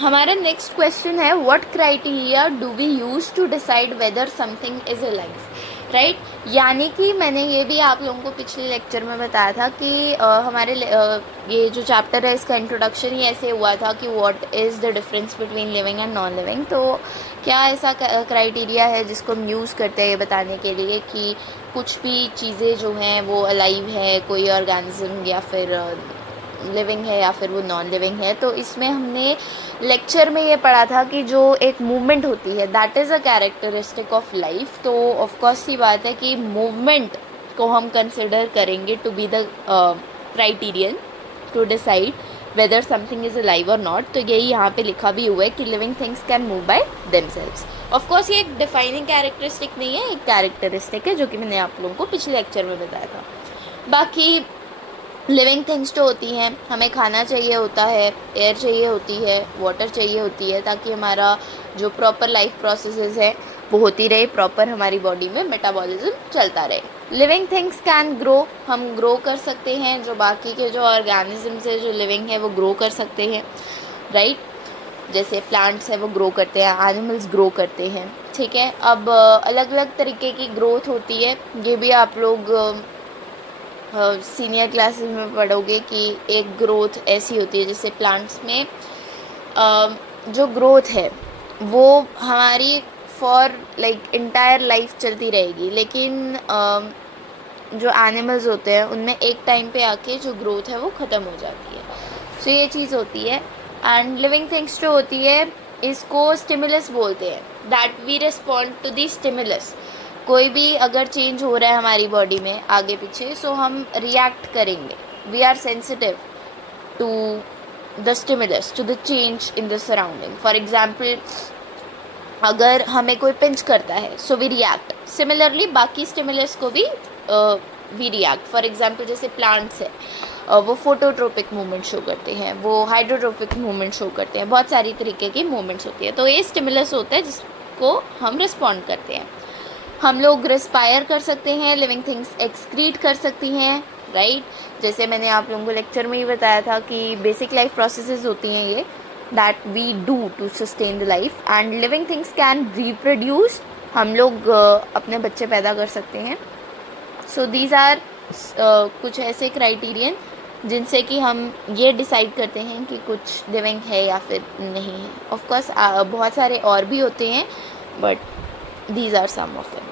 हमारा next question है, what criteria do we use to decide whether something is a life, right. यानी कि मैंने ये भी आप लोगों को पिछले लेक्चर में बताया था कि ये जो चैप्टर है इसका इंट्रोडक्शन ही ऐसे हुआ था कि what is the difference between living and non living. तो क्या ऐसा क्राइटेरिया है जिसको हम यूज़ करते हैं ये बताने के लिए कि कुछ भी चीज़ें जो हैं वो अलाइव है, कोई ऑर्गेनिज्म या फिर लिविंग है या फिर वो नॉन लिविंग है। तो इसमें हमने लेक्चर में ये पढ़ा था कि जो एक मूवमेंट होती है that is a characteristic of life. तो ऑफ कोर्स की बात है कि मूवमेंट को हम कंसिडर करेंगे to be the criterion to decide whether something is alive और नॉट। तो यही यहाँ पे लिखा भी हुआ है कि living things can move by themselves. Of course ये एक डिफाइनिंग कैरेक्टरिस्टिक नहीं है, एक कैरेक्टरिस्टिक है जो कि मैंने आप लोगों को पिछले लेक्चर में बताया था। बाकी लिविंग थिंग्स जो होती हैं, हमें खाना चाहिए होता है, एयर चाहिए होती है, वाटर चाहिए होती है, ताकि हमारा जो प्रॉपर लाइफ प्रोसेसेस है वो होती रहे, प्रॉपर हमारी बॉडी में मेटाबॉलिज्म चलता रहे। लिविंग थिंग्स कैन ग्रो, हम ग्रो कर सकते हैं, जो बाकी के जो ऑर्गेनिजम्स है जो लिविंग है वो ग्रो कर सकते हैं, राइट। जैसे प्लांट्स है वो ग्रो करते हैं, एनिमल्स ग्रो करते हैं, ठीक है। अब अलग अलग तरीके की ग्रोथ होती है, ये भी आप लोग सीनियर क्लासेस में पढ़ोगे कि एक ग्रोथ ऐसी होती है जैसे प्लांट्स में जो ग्रोथ है वो हमारी फॉर लाइक इंटायर लाइफ चलती रहेगी, लेकिन जो एनिमल्स होते हैं उनमें एक टाइम पे आके जो ग्रोथ है वो ख़त्म हो जाती है। सो ये चीज़ होती है। एंड लिविंग थिंग्स जो होती है इसको स्टिमुलस बोलते हैं, that we respond to the stimulus. कोई भी अगर चेंज हो रहा है हमारी बॉडी में आगे पीछे, सो हम रिएक्ट करेंगे, we are sensitive to the stimulus, to the change in the surrounding. For example अगर हमें कोई पिंच करता है सो वी रिएक्ट, सिमिलरली बाकी स्टिमुलस को भी वी रिएक्ट। फॉर एग्जाम्पल जैसे प्लांट्स है वो फोटोट्रोपिक मूवमेंट शो करते हैं, वो हाइड्रोट्रोपिक मूवमेंट शो करते हैं, बहुत सारी तरीके की मूवमेंट्स होती है। तो ये स्टिमुलस होता है जिसको हम रिस्पॉन्ड करते हैं। हम लोग रिस्पायर कर सकते हैं, लिविंग थिंग्स एक्सक्रीट कर सकती हैं, राइट। जैसे मैंने आप लोगों को लेक्चर में ही बताया था कि बेसिक लाइफ प्रोसेसेस होती हैं ये that we do to sustain the life. And living things can reproduce, हम लोग अपने बच्चे पैदा कर सकते हैं। सो दीज आर कुछ ऐसे क्राइटेरियन जिनसे कि हम ये डिसाइड करते हैं कि कुछ लिविंग है या फिर नहीं है। ऑफ कोर्स बहुत सारे और भी होते हैं, but these are some of them.